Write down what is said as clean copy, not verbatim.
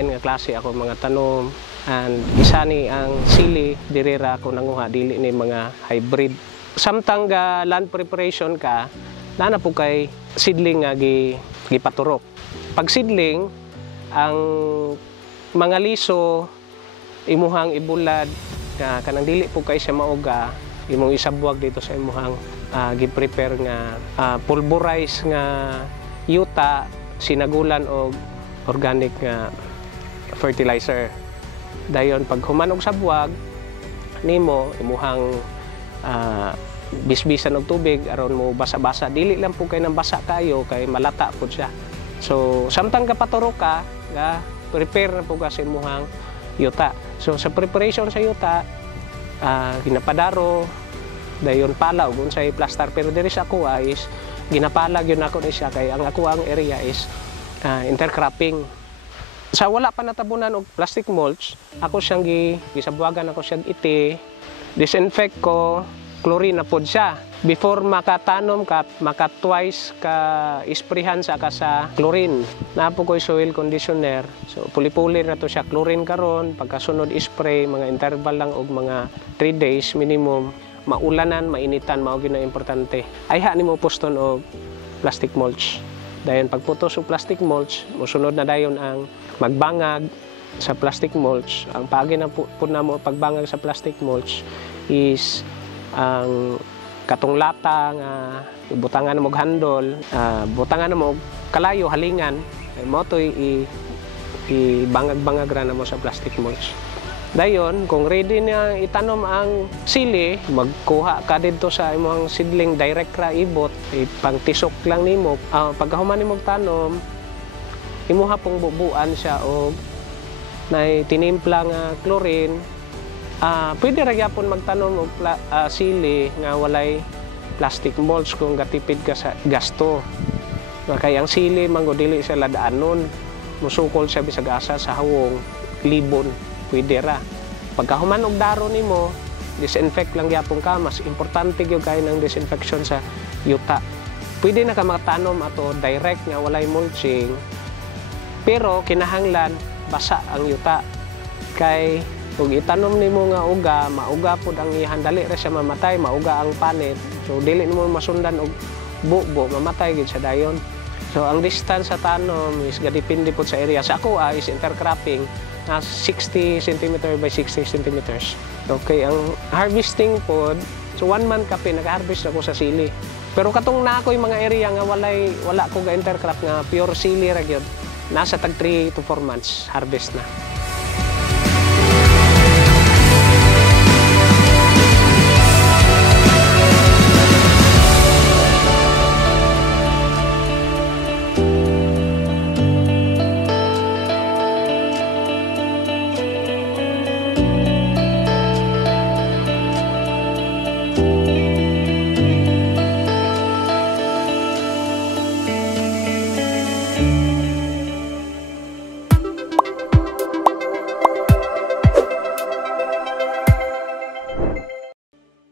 lain nga klase ako mga tanom, and isa ni ang sili dirira ako nanguha, dili ni mga hybrid. Samtang ga land preparation ka, nana po kay seedling nga gipaturok. Pag seedling, ang mga liso imuhang ibulad kanang dili po kay siya mauga, imong isabuwag dito sa imuhang gi-prepare nga pulverize nga yuta, sinagulan og organic nga fertilizer. Dayon pag humanog sa buwag nimo imuhang bisbisan og tubig aron mo basa-basa, dili lang po kay nang basa kayo kay malata po siya. So samtang kapaturok ka, prepare na po ka sa imuhang yuta. So sa preparation sa yuta, ginapadaro, dayon pala ug unsay plaster, pero diri sa ako is ginapalag yun ako ni siya kay ang ako ang area is intercropping. Sa wala pa natabunan og plastic mulch, ako siyang gisabuagan ako siyang iti, disinfect ko, chlorine na pod siya. Before makatanom ka, maka twice ka isprihan sa chlorine. Napo ko soil conditioner. So puli-puli na to siya chlorine karon, pagkasunod spray mga interval lang og mga 3 days minimum. Maulanan, mainitan, mao gyud na importante. Ayha nimo poston og plastic mulch. Dayon pagputos og plastic mulch, mosunod na dayon ang magbangag sa plastic mulch. Ang paagi na po na mo pagbangag sa plastic mulch is ang katong lata nga butangan mo og handol, butangan mo og kalayo halingan, mo toy ibangag-bangag ra na mo sa plastic mulch. Dayon, kung ready na itanom ang sili, magkuha ka dito sa imong seedling, direct ra ibot, ipangtisok lang nimo. Pagkahuman nimo tanom, imuha pong bubuan siya og nay tinimpla nga chlorine. Pwede ra gyapon magtanom og sili nga walay plastic mulch kung gatipid ka sa gasto. Kay ang sili manggo dili siya ladaanon, musukol siya bisag asa sa hawong libon. Pwede ra. Pagkahuman og daro nimo, disinfect lang gyapon ka. Mas importante gyud kay ng disinfection sa yuta. Pwede na ka magtanom ato direct nga walay mulching, pero kinahanglan basa ang yuta. Kay kung itanom nimo nga uga, mauga pud ang ihandali ra siya mamatay, mauga ang panit. So dili nimo masundan og bubo, mamatay gid siya dayon. So ang distance sa tanom is gadepende pud sa area. Sa ako is intercropping na 60 cm by 60 cm. Okay, ang harvesting pod, so 1 month kape nag-harvest ako sa sili. Pero katong na ako yung mga area nga wala ko ga intercrop nga pure sili ra gyud, nasa tag 3 to 4 months harvest na.